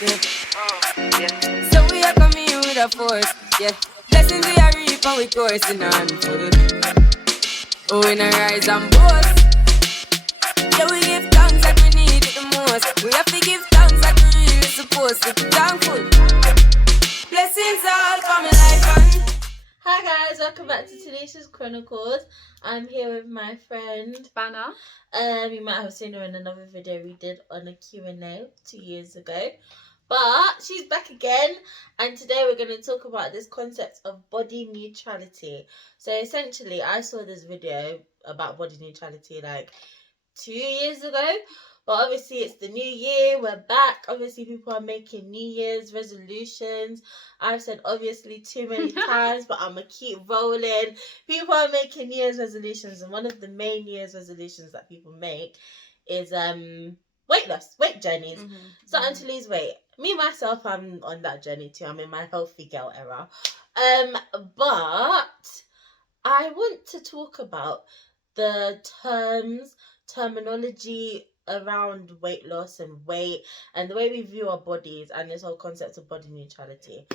Yeah. So we are coming with a force. Yeah. Blessings we are reaping, we coursing on full. Oh, we not rise and boast. Yeah, we give thanks like we need it the most. We have to give thanks like we really supposed to be thankful. Blessings all for my life and... Hi guys, welcome back to Tanesha's Chronicles. I'm here with my friend Bana. You might have seen her in another video we did on a Q&A 2 years ago. But she's back again, and today we're going to talk about this concept of body neutrality. So essentially, I saw this video about body neutrality like 2 years ago. But obviously it's the new year, we're back. Obviously people are making New Year's resolutions. I've said obviously too many times, but I'm going to keep rolling. People are making New Year's resolutions, and one of the main New Year's resolutions that people make is weight loss, weight journeys. Starting to lose weight. Me, myself, I'm on that journey too. I'm in my healthy girl era. But I want to talk about the terminology around weight loss and weight and the way we view our bodies and this whole concept of body neutrality.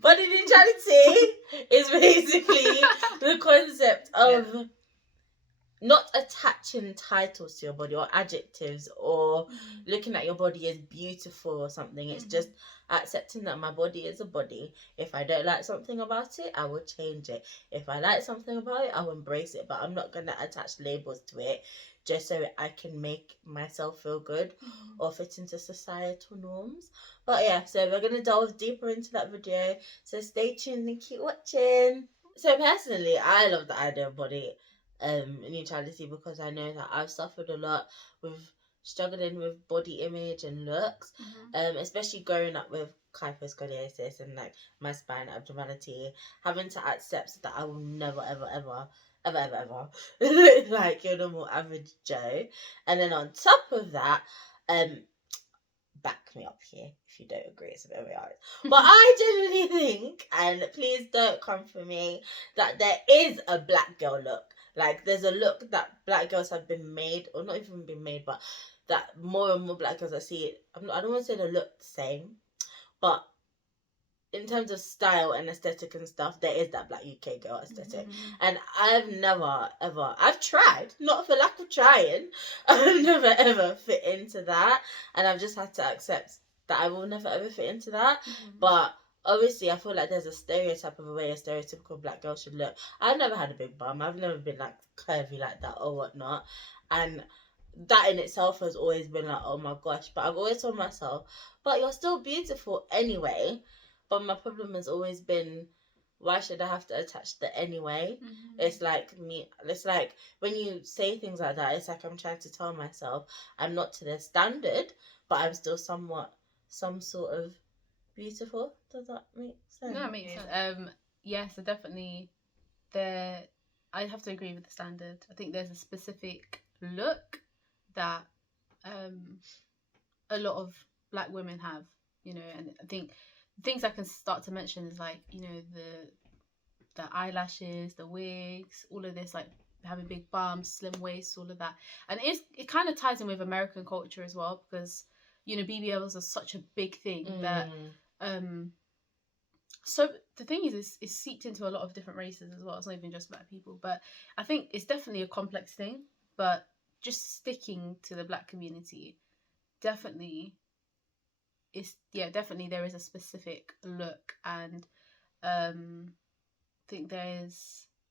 Body neutrality is basically the concept of not attaching titles to your body or adjectives or looking at your body as beautiful or something. It's just accepting that my body is a body. If I don't like something about it, I will change it. If I like something about it, I'll embrace it. But I'm not going to attach labels to it just so I can make myself feel good or fit into societal norms. But yeah, so we're going to delve deeper into that video. So stay tuned and keep watching. So personally, I love the idea of body neutrality because I know that I've suffered a lot with struggling with body image and looks, especially growing up with kyphoscoliosis and like my spine abnormality, having to accept that I will never ever look like your normal average Joe. And then on top of that, back me up here if you don't agree, it's a bit of a hard. But I genuinely think, and please don't come for me, that there is a black girl look. Like, there's a look that black girls have been made, or not even been made, but that more and more black girls I see it. I don't want to say they look the same, but in terms of style and aesthetic and stuff, there is that black UK girl aesthetic. And I've never, ever, I've tried, not for lack of trying, I've never, ever fit into that. And I've just had to accept that I will never, ever fit into that. But obviously, I feel like there's a stereotype of a way a stereotypical black girl should look. I've never had a big bum. I've never been like curvy like that or whatnot. And that in itself has always been like, oh my gosh. But I've always told myself, but you're still beautiful anyway. But my problem has always been, why should I have to attach the anyway? It's like it's like when you say things like that, it's like I'm trying to tell myself I'm not to their standard, but I'm still some sort of beautiful. Does that make sense? No, it makes sense. Yes, so definitely I have to agree with the standard. I think there's a specific look that a lot of black women have, and I think things I can start to mention is like, the eyelashes, the wigs, all of this, like having big bums, slim waists, all of that. And it kind of ties in with American culture as well, because BBLs are such a big thing that so the thing is it's seeped into a lot of different races as well. It's not even just black people, but I think it's definitely a complex thing. But just sticking to the black community, definitely there is a specific look, and I think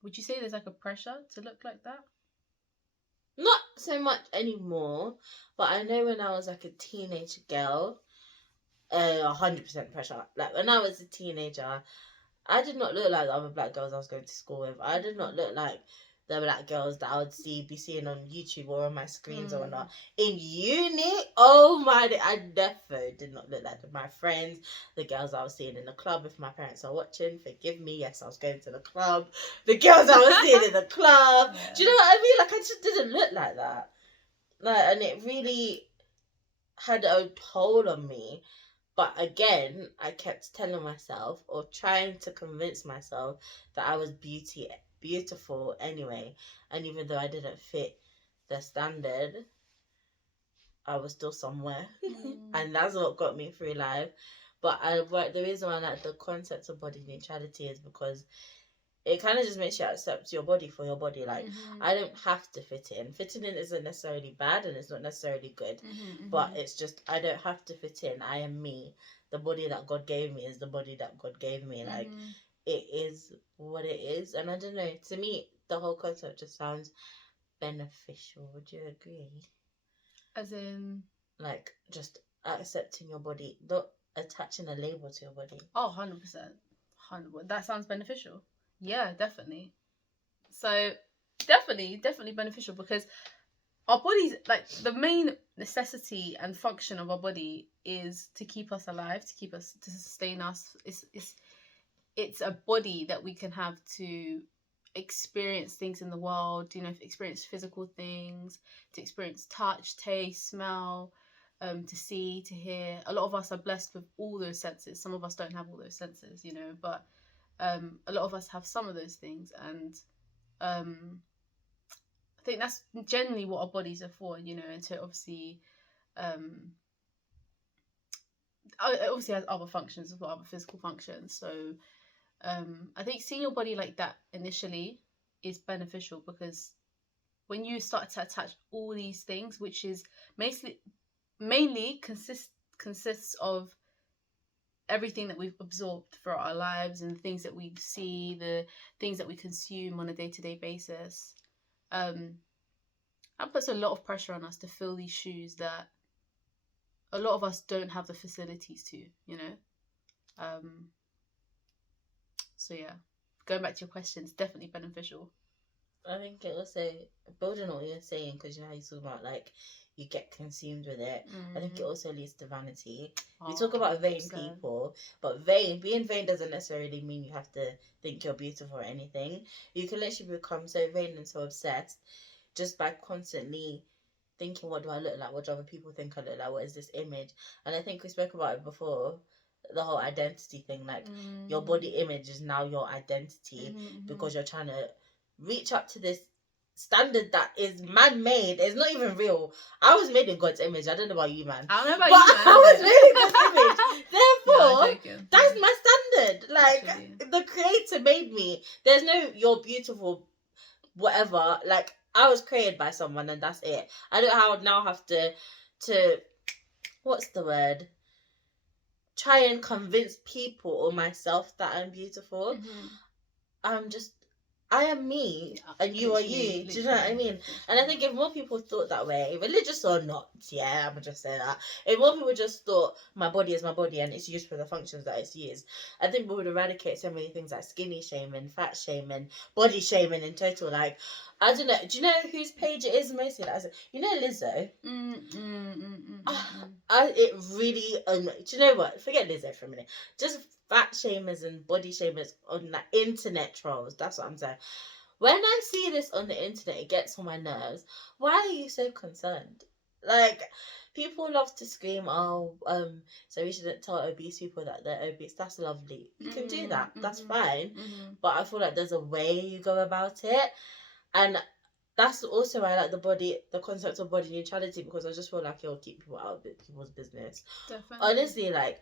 would you say there's like a pressure to look like that? Not so much anymore, but I know when I was like a teenage girl, 100% pressure. Like when I was a teenager, I did not look like the other black girls I was going to school with. I did not look like the black girls that I would be seeing on YouTube or on my screens or whatnot. In uni, oh my, I definitely did not look like my friends, the girls I was seeing in the club. If my parents are watching, forgive me. Yes, I was going to the club. The girls I was seeing in the club. Yeah. Do you know what I mean? Like, I just didn't look like that. Like, and it really had a toll on me. But again, I kept telling myself or trying to convince myself that I was beautiful anyway. And even though I didn't fit the standard, I was still somewhere. And that's what got me through life. But the reason why I like the concept of body neutrality is because it kind of just makes you accept your body for your body. Like, I don't have to fit in. Fitting in isn't necessarily bad and it's not necessarily good. But it's just, I don't have to fit in. I am me. The body that God gave me is the body that God gave me. Like, it is what it is. And I don't know, to me, the whole concept just sounds beneficial. Would you agree? As in? Like, just accepting your body, not attaching a label to your body. Oh, 100%. 100%. That sounds beneficial. Yeah, definitely. So, definitely beneficial, because our bodies, like, the main necessity and function of our body is to keep us alive, to sustain us. It's a body that we can have to experience things in the world, you know, experience physical things, to experience touch, taste, smell, to see, to hear. A lot of us are blessed with all those senses. Some of us don't have all those senses, you know, but a lot of us have some of those things. And I think that's generally what our bodies are for, you know, and to obviously obviously has other functions as well, other physical functions. So I think seeing your body like that initially is beneficial, because when you start to attach all these things, which is mainly consists of everything that we've absorbed throughout our lives, and the things that we see, the things that we consume on a day-to-day basis, that puts a lot of pressure on us to fill these shoes that a lot of us don't have the facilities to, you know. So yeah, going back to your question, it's definitely beneficial. I think it also, building on what you're saying, because you know how you talk about, like, you get consumed with it. I think it also leads to vanity. We talk about vain people, but being vain doesn't necessarily mean you have to think you're beautiful or anything. You can literally become so vain and so obsessed just by constantly thinking, what do I look like? What do other people think I look like? What is this image? And I think we spoke about it before, the whole identity thing. Like, your body image is now your identity, because you're trying to reach up to this standard that is man-made. It's not even real. I was made in God's image. I don't know about you, man. I don't know about but you, man. I was made in God's image. Therefore, no, that's my standard. Like, actually, the creator made me. There's no, you're beautiful, whatever. Like, I was created by someone, and that's it. I don't now have to what's the word? Try and convince people or myself that I'm beautiful. I am me, and you are you. Do you know what I mean? And I think if more people thought that way, religious or not, yeah, I'm gonna just say that. If more people just thought my body is my body and it's used for the functions that it's used, I think we would eradicate so many things like skinny shaming, fat shaming, body shaming in total. Like, I don't know. Do you know whose page it is mostly? Like, you know Lizzo? It really, do you know what? Forget Lizzo for a minute. Just fat shamers and body shamers on the internet trolls. That's what I'm saying. When I see this on the internet, it gets on my nerves. Why are you so concerned? Like, people love to scream, oh, so we shouldn't tell obese people that they're obese. That's lovely. You can do that. That's fine. But I feel like there's a way you go about it. And that's also why I like the concept of body neutrality, because I just feel like it'll keep people out of people's business. Definitely. Honestly, like,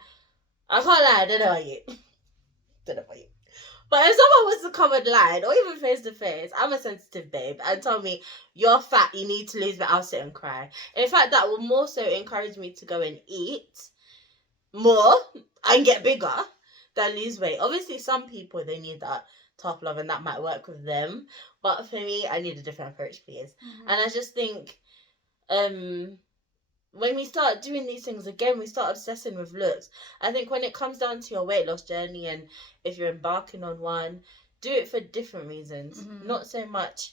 I can't lie, I don't know about you. But if someone was to come online, or even face to face, I'm a sensitive babe, and tell me, you're fat, you need to lose weight, I'll sit and cry. In fact, that will more so encourage me to go and eat more and get bigger than lose weight. Obviously, some people, they need that tough love, and that might work with them. But for me, I need a different approach, please. And I just think, when we start doing these things again, we start obsessing with looks. I think when it comes down to your weight loss journey, and if you're embarking on one, do it for different reasons. Not so much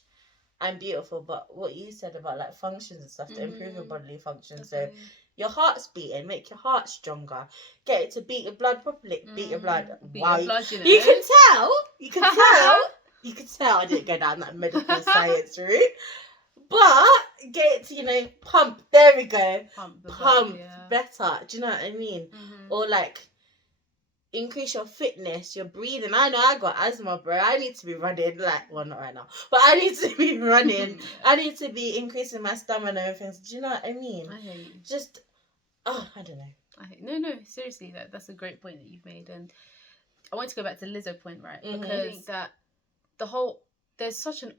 I'm beautiful, but what you said about like functions and stuff to improve your bodily function. Definitely. So your heart's beating, make your heart stronger, get it to beat your blood properly. Beat your blood. Beat your blood, you know. You can tell I didn't go down that medical science route. But get it to, you know, pump. There we go. Pump blood, better. Do you know what I mean? Or like, increase your fitness, your breathing. I know I got asthma, bro. I need to be running, like, well, not right now, but I need to be running. I need to be increasing my stamina and everything. Do you know what I mean? I hear you. Just, I don't know. No, seriously, that's a great point that you've made, and I want to go back to Lizzo point, right? Mhm. Because I think that there's such an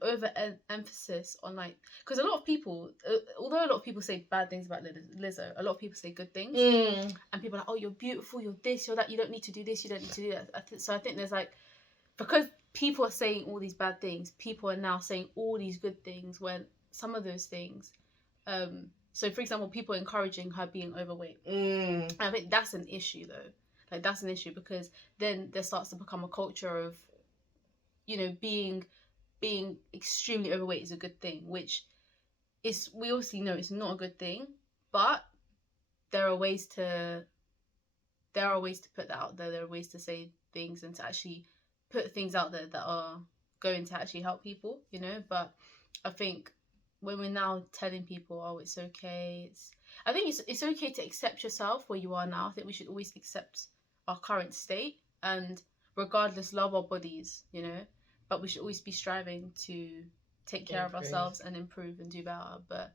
emphasis on, like, because a lot of people, although a lot of people say bad things about Lizzo, a lot of people say good things, and people are like, oh, you're beautiful, you're this, you're that, you don't need to do this, you don't need to do that. So I think there's like, because people are saying all these bad things, people are now saying all these good things, when some of those things, so for example, people are encouraging her being overweight. I think that's an issue though. Like, that's an issue, because then there starts to become a culture of, you know, being extremely overweight is a good thing, which is, we obviously know it's not a good thing, but there are ways to put that out there. There are ways to say things and to actually put things out there that are going to actually help people, you know. But I think when we're now telling people, oh, it's okay, I think it's okay to accept yourself where you are now. I think we should always accept our current state, and regardless, love our bodies, you know. But we should always be striving to take care of ourselves and improve and do better. But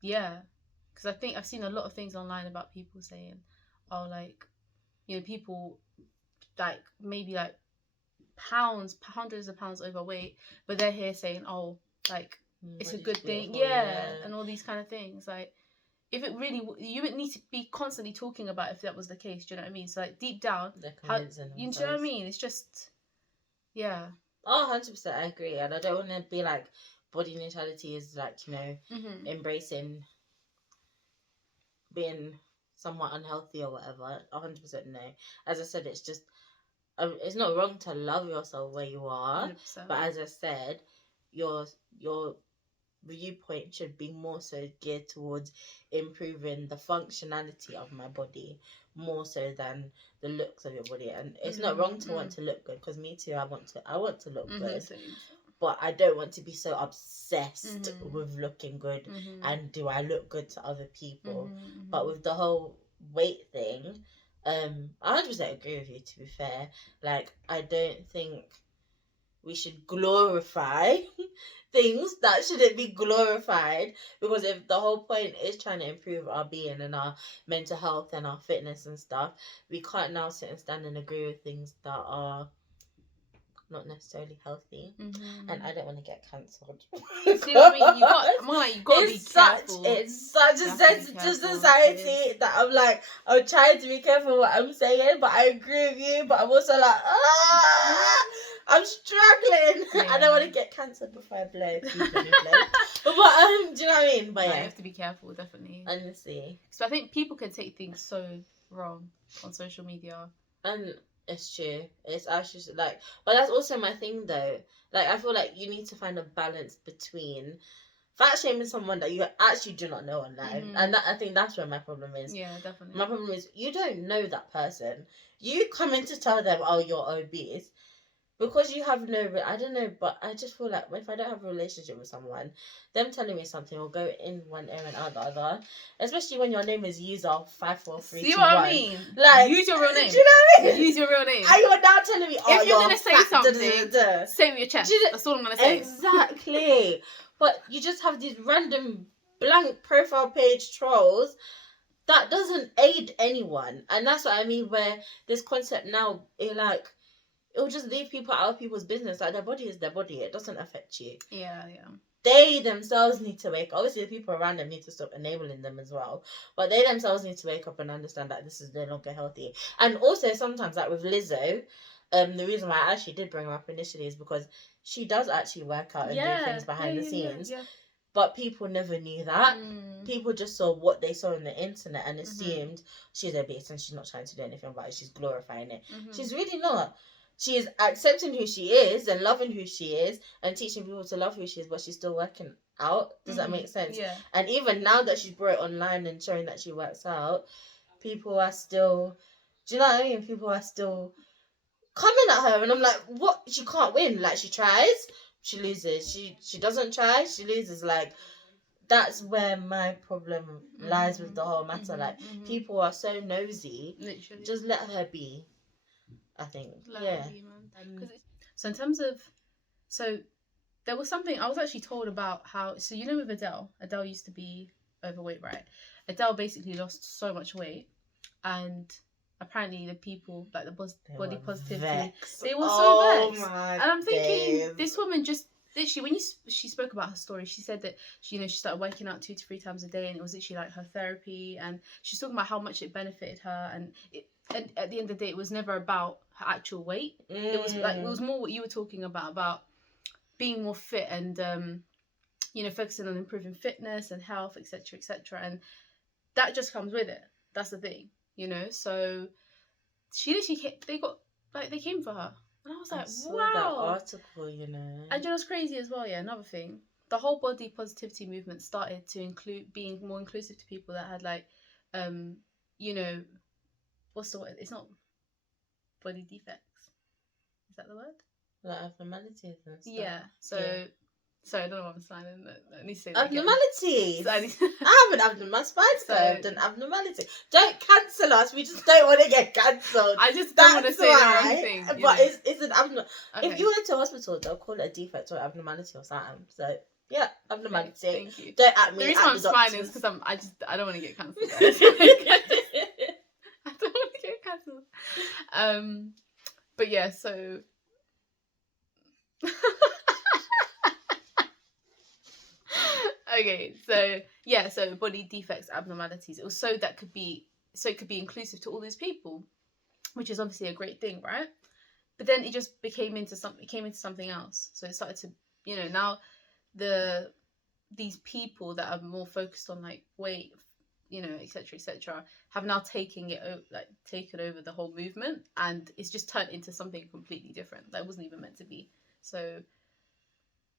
yeah, because I think I've seen a lot of things online about people saying, oh, like, you know, people like maybe like hundreds of pounds overweight, but they're here saying, oh, like, it's a good thing, yeah, and all these kind of things. Like, if it really, you would need to be constantly talking about if that was the case. Do you know what I mean? So, like, deep down, you know what I mean? It's just, yeah. Oh, 100%, I agree. And I don't want to be like, body neutrality is like, you know, embracing being somewhat unhealthy or whatever. 100% no. As I said, it's just, it's not wrong to love yourself where you are. 100%. But as I said, your viewpoint should be more so geared towards improving the functionality of my body more so than the looks of your body. And it's not wrong to want to look good, because me too, I want to look good, but I don't want to be so obsessed with looking good and do I look good to other people. But with the whole weight thing, I 100% agree with you, to be fair. Like, I don't think we should glorify things that shouldn't be glorified, because if the whole point is trying to improve our being and our mental health and our fitness and stuff, we can't now sit and stand and agree with things that are not necessarily healthy. And I don't want to get cancelled. See what I mean? You gotta be careful. It's such a sensitive society that I'm like, I'm trying to be careful what I'm saying, but I agree with you, but I'm also like, I'm struggling. Yeah. I don't want to get cancelled before I blow. But do you know what I mean? But yeah, you have to be careful, definitely. Honestly. So I think people can take things so wrong on social media. And it's true. It's actually like, but that's also my thing though. Like, I feel like you need to find a balance between fat shaming someone that you actually do not know online, and I think that's where my problem is. Yeah, definitely. My problem is you don't know that person. You come in to tell them, oh, you're obese, because you have no, I don't know, but I just feel like if I don't have a relationship with someone, them telling me something will go in one ear and out the other. Especially when your name is user54321. See what I mean? Like, use your real name. Do you know what I mean? Use your real name. And you're now telling me, oh, if you're gonna say fat, something, say it with your chest. That's all I'm gonna say. Exactly. But you just have these random blank profile page trolls that doesn't aid anyone, and that's what I mean. Where this concept now, it'll just leave people out of people's business. Like, their body is their body. It doesn't affect you. Yeah. They themselves need to wake up. Obviously, the people around them need to stop enabling them as well. But they themselves need to wake up and understand that this is no longer healthy. And also, sometimes, like with Lizzo, the reason why I actually did bring her up initially is because she does actually work out and do things behind the scenes. Yeah. But people never knew that. People just saw what they saw on the internet and assumed she's obese and she's not trying to do anything about it. She's glorifying it. She's really not. She is accepting who she is and loving who she is and teaching people to love who she is, but she's still working out. Does that make sense? Yeah. And even now that she's brought it online and showing that she works out, people are still, do you know what I mean? People are still coming at her, and I'm like, what? She can't win. Like, she tries, she loses. She doesn't try, she loses. Like, that's where my problem lies with the whole matter. Like, people are so nosy. Literally. Just let her be, I think. Let yeah. her be, man. So in terms of, so there was something I was actually told about how, so you know with Adele used to be overweight, right? Adele basically lost so much weight, and apparently the people, like the body positivity, they were so vexed. And I'm thinking, this woman just literally, when she spoke about her story, she said that she started working out 2 to 3 times a day, and it was literally like her therapy, and she's talking about how much it benefited her, and at the end of the day, it was never about her actual weight. It was like, it was more what you were talking about being more fit and focusing on improving fitness and health, etc., and that just comes with it. That's the thing, so she literally they came for her, and I was like, wow. That article, And you know what's crazy as well? Yeah, another thing, the whole body positivity movement started to include being more inclusive to people that had what's the word? It's not body defects. Is that the word? Like abnormalities and stuff. Yeah. So, sorry, I don't know what I'm saying. I need to say that abnormalities. So I have an abnormality. An abnormality. Don't cancel us. We just don't want to get cancelled. I just don't want to say the wrong thing. But it's an abnormal. Okay. If you went to hospital, they'll call it a defect or abnormality or something. So yeah, abnormality. Okay, thank you. Don't at me. The reason I'm smiling is because I don't want to get cancelled. I don't want to get cancelled. But yeah, so. Okay, so body defects, abnormalities. It was so it could be inclusive to all these people, which is obviously a great thing, right? But then it just came into something else. So it started to, now these people that are more focused on like weight, etc., have now taken over the whole movement, and it's just turned into something completely different that wasn't even meant to be. So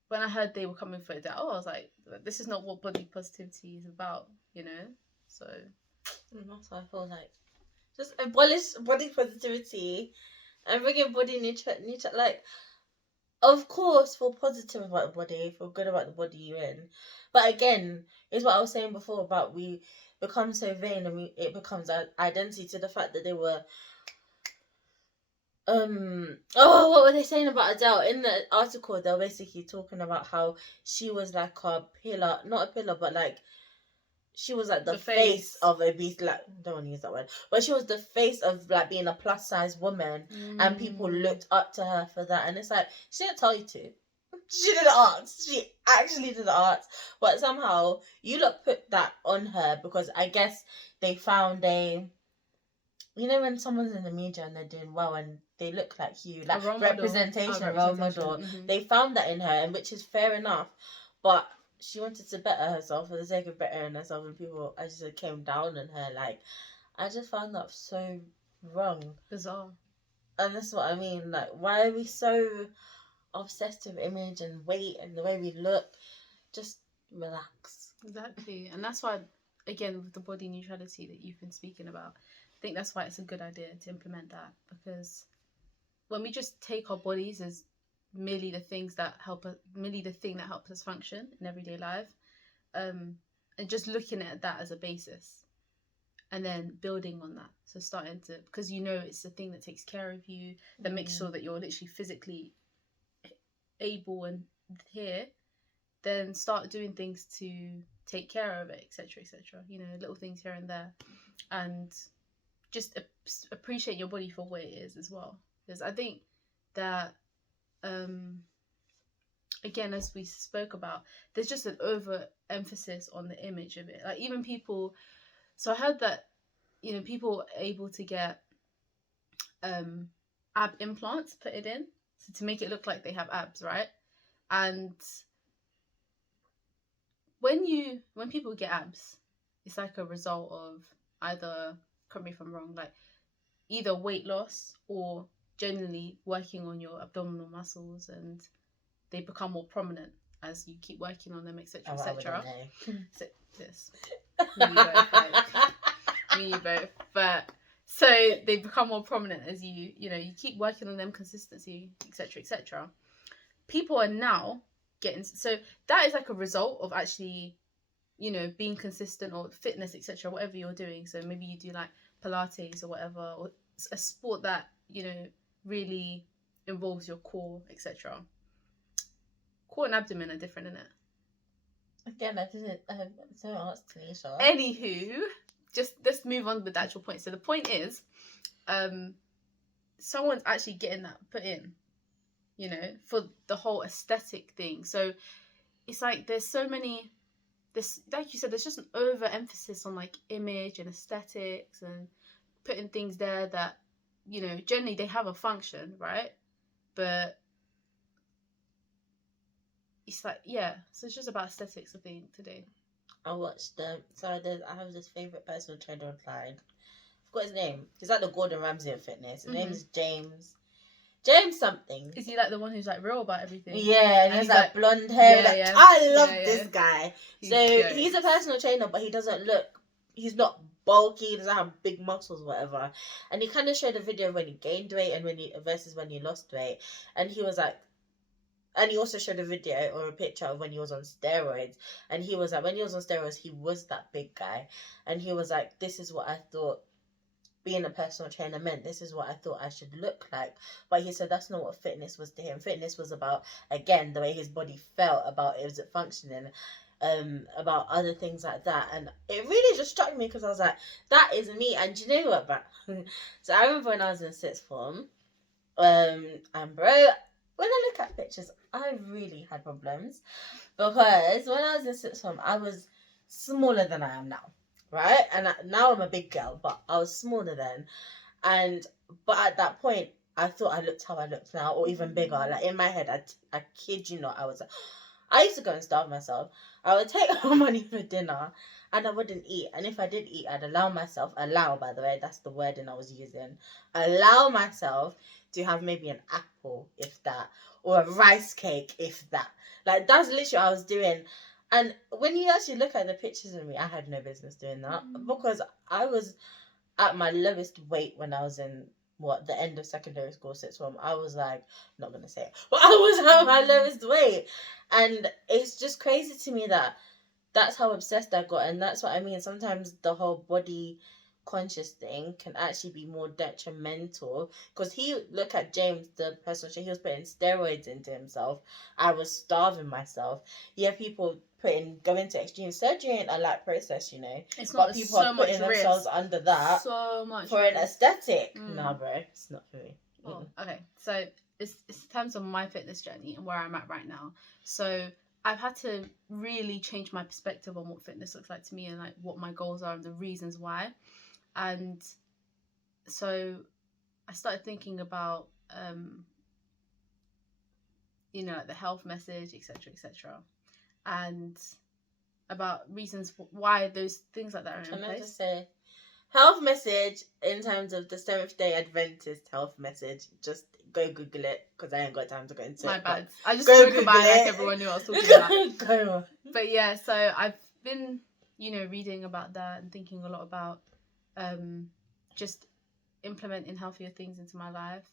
when I heard they were coming for Adele, I was like, this is not what body positivity is about, So that's why I feel like just abolish body positivity and bring in body neutral. Like, of course, feel positive about the body, feel good about the body you're in. But again, it's what I was saying before about we become so vain, and it becomes our identity, to the fact that they were. What were they saying about Adele? In the article, they were basically talking about how she was like a pillar, not a pillar, but like she was like the face of obese. Like, don't want to use that word, but she was the face of like being a plus size woman, and people looked up to her for that. And it's like, she didn't tell you to. She didn't ask. She actually didn't ask, but somehow you lot put that on her because I guess they found when someone's in the media and they're doing well and they look like you, like representation, role model, they found that in her, and which is fair enough. But she wanted to better herself for the sake of bettering herself, and people, I just came down on her. Like, I just found that so wrong, bizarre. And that's what I mean. Like, why are we so obsessed with image and weight and the way we look? Just relax. Exactly, and that's why, again, with the body neutrality that you've been speaking about, I think that's why it's a good idea to implement that, because when we just take our bodies as merely the thing that helps us function in everyday life, and just looking at that as a basis, and then building on that. So starting to, because it's the thing that takes care of you, that makes sure that you're literally physically able and here, then start doing things to take care of it, etc., little things here and there, and just appreciate your body for what it is as well. Because I think that again, as we spoke about, there's just an over emphasis on the image of it. Like, even people, so I heard that people are able to get ab implants put it in, so to make it look like they have abs, right? And when people get abs, it's like a result of either, correct me if I'm wrong, like either weight loss or generally working on your abdominal muscles, and they become more prominent as you keep working on them, etc., etc. So, yes, me you both. But so they become more prominent as you keep working on them, consistency, etc., etc. People are now getting, so that is like a result of actually you know, being consistent or fitness, etc., whatever you're doing. So maybe you do like Pilates or whatever, or a sport that, you know, really involves your core, etc. Core and abdomen are different, isn't it? Again, I didn't. So ask Tanisha. Anywho, just let's move on with the actual point. So the point is, someone's actually getting that put in, you know, for the whole aesthetic thing. So it's like there's so many, this, like you said, there's just an overemphasis on like image and aesthetics and putting things there that, you know, generally they have a function, right? But it's like, yeah, so it's just about aesthetics, I think, today. I watched them. So I have this favorite personal trainer online. I forgot his name. He's like the Gordon Ramsay of fitness. His name is James something. Is he like the one who's like real about everything? Yeah, and he's like blonde hair. Yeah, like, yeah. I love this guy. He's so good. he's a personal trainer, but he doesn't look. He's not bulky. He doesn't have big muscles, whatever. And he kind of showed a video of when he gained weight and when he versus when he lost weight. And he was like, and he also showed a video or a picture of when he was on steroids. And he was like, when he was on steroids, he was that big guy. And he was like, this is what I thought being a personal trainer meant. This is what I thought I should look like. But he said that's not what fitness was to him. Fitness was about, again, the way his body felt, about it was functioning, about other things like that. And it really just struck me because I was like, that is me. And you know what, bro? So I remember when I was in sixth form, and bro, when I look at pictures, I really had problems because when I was in sixth form, I was smaller than I am now. Right? And now I'm a big girl, but I was smaller then. But at that point, I thought I looked how I looked now, or even bigger. Like in my head, I kid you not, I used to go and starve myself. I would take my money for dinner and I wouldn't eat. And if I did eat, I'd allow, by the way, that's the wording I was using. Allow myself to have maybe an apple, if that, or a rice cake, if that. Like, that's literally what I was doing. And when you actually look at the pictures of me, I had no business doing that because I was at my lowest weight when I was in the end of secondary school, sixth form. I was like, not gonna say it, but I was at my lowest weight, and it's just crazy to me that that's how obsessed I got, and that's what I mean. Sometimes the whole body conscious thing can actually be more detrimental because look at James, the personal trainer, he was putting steroids into himself. I was starving myself. You have people going to extreme surgery ain't a light process, you know. It's but not people so are putting much themselves risk. under that so much for risk. an aesthetic. Nah, bro, it's not for me. Oh, okay, so it's in terms of my fitness journey and where I'm at right now. So I've had to really change my perspective on what fitness looks like to me and like what my goals are and the reasons why. And so I started thinking about, you know, like the health message, etc., and about reasons why those things like that are in Can place. I just say, health message in terms of the Seventh-day Adventist health message, just go Google it because I ain't got time to go into it. My bad. I just go spoke about it like everyone knew I was talking about. Go on. But yeah, so I've been, you know, reading about that and thinking a lot about just implementing healthier things into my life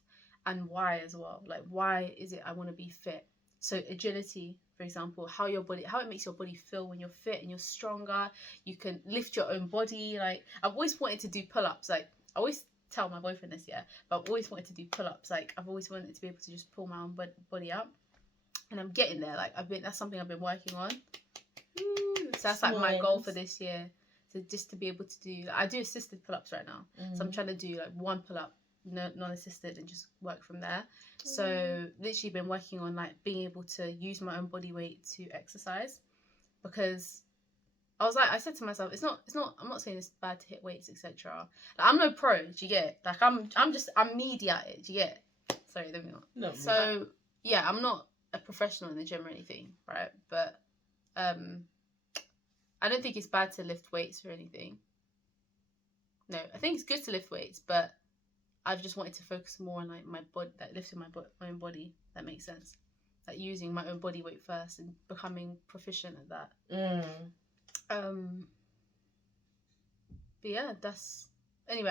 and why as well. Like, why is it I want to be fit? So agility, for example, how it makes your body feel when you're fit and you're stronger. You can lift your own body. Like, I've always wanted to do pull-ups. Like, I always tell my boyfriend this, yeah, but I've always wanted to do pull-ups. Like, I've always wanted to be able to just pull my own body up, and I'm getting there. Like, that's something I've been working on. So that's like my goal for this year. So just to be able to do, I do assisted pull-ups right now. So I'm trying to do like one pull-up, non-assisted, and just work from there. So literally been working on like being able to use my own body weight to exercise, because I said to myself, I'm not saying it's bad to hit weights, etc. Like, I'm no pro, do you get? Like, I'm media at it, do you get? Sorry, let me not. No. So yeah, I'm not a professional in the gym or anything, right? But I don't think it's bad to lift weights or anything. No, I think it's good to lift weights, but I've just wanted to focus more on like my body, like lifting my own body. That makes sense. Like using my own body weight first and becoming proficient at that. But yeah, that's, anyway,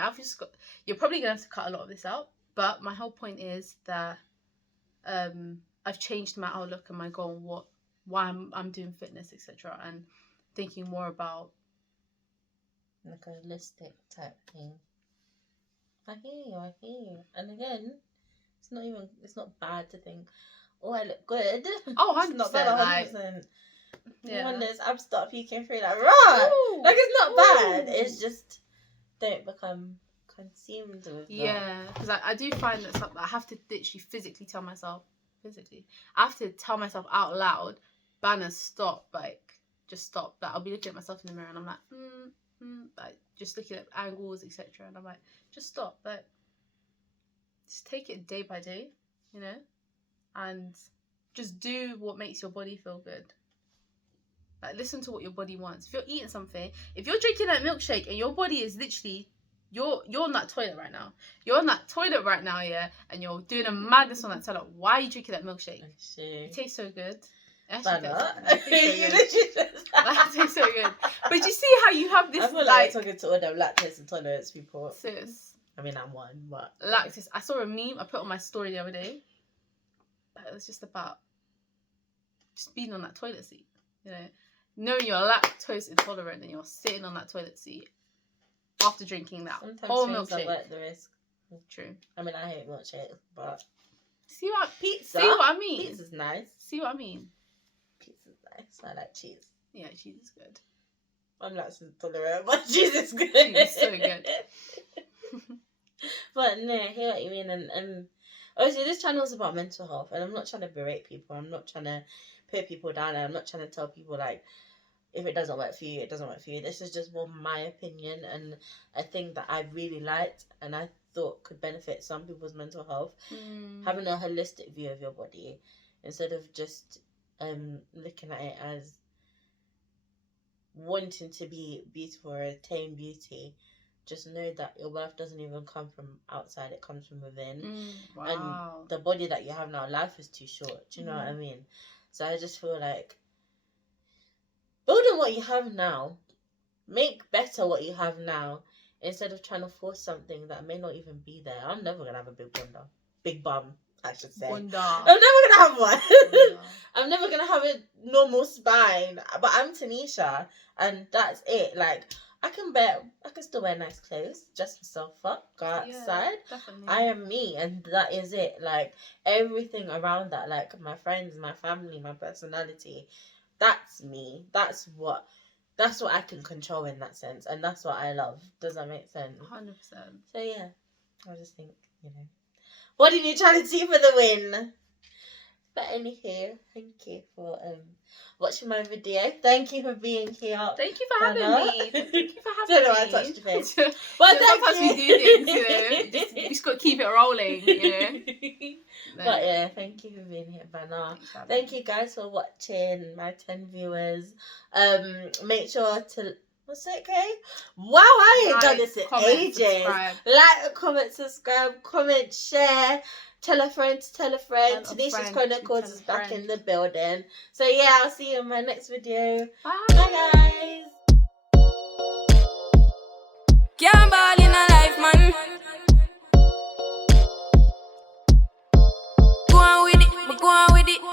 you're probably gonna have to cut a lot of this out, but my whole point is that I've changed my outlook and my goal on why I'm doing fitness, etc. And thinking more about. Like a holistic type thing. I hear you. And again, it's not bad to think, oh, I look good. Oh, 100%. It's not bad, 100%. Yeah. When there's abs start peeking through, like, right. Like, it's not bad. It's just, don't become consumed with Yeah, because I do find that I have to literally physically tell myself, I have to tell myself out loud, Bana, stop, like, just stop. Like, I'll be looking at myself in the mirror and I'm like, like, just looking at angles, etc. And I'm like, just stop, like, just take it day by day, you know, and just do what makes your body feel good. Like, listen to what your body wants. If you're eating something, if you're drinking that milkshake and your body is literally, you're on that toilet right now. You're on that toilet right now, yeah, and you're doing a madness on that toilet. Why are you drinking that milkshake? It tastes so good. It tastes so good. But you see how you have this, I feel like I'm talking to all them lactose intolerance people. Sis. I mean, I'm one, but... Lactose. I saw a meme I put on my story the other day. But it was just about just being on that toilet seat. You know, knowing you're lactose intolerant and you're sitting on that toilet seat after drinking that whole milkshake. Worth the risk. True. I mean, I hate milkshake, but... See what I mean? Pizza's nice. See what I mean? Pizza's nice. I like cheese. Yeah, cheese is good. I'm lactose intolerant, but cheese is good. Cheese is so good. But no, I hear what you mean, and obviously this channel is about mental health, and I'm not trying to berate people. I'm not trying to put people down. I'm not trying to tell people like, if it doesn't work for you, it doesn't work for you. This is just more my opinion, and a thing that I really liked and I thought could benefit some people's mental health. Having a holistic view of your body instead of just looking at it as wanting to be beautiful or attain beauty. Just know that your worth doesn't even come from outside, it comes from within. Wow. And the body that you have now, life is too short. Do you know what I mean? So I just feel like build on what you have now. Make better what you have now instead of trying to force something that may not even be there. I'm never going to have a big bum, I should say. Bunda. I'm never going to have one. I'm never going to have a normal spine. But I'm Tanisha, and that's it. Like, I can still wear nice clothes, dress myself up, go outside. Definitely. I am me, and that is it. Like, everything around that, like my friends, my family, my personality, that's me. That's what I can control in that sense, and that's what I love. Does that make sense? 100%. So yeah, I just think, body neutrality for the win. But anywho, thank you for watching my video. Thank you for being here. Thank you for having me. Thank you for having me. Don't know why I touched your face. But sometimes we do things, we just got to keep it rolling, But yeah, thank you for being here, Bana. Thank you guys for watching, my 10 viewers. Make sure to... What's it, okay? Wow, I ain't done this in ages. Subscribe. Like, comment, subscribe, comment, share. Tell a friend to tell a friend. taneshaschronicles is back in the building. So yeah, I'll see you in my next video. Bye. Bye guys. Can't ball in a life, man.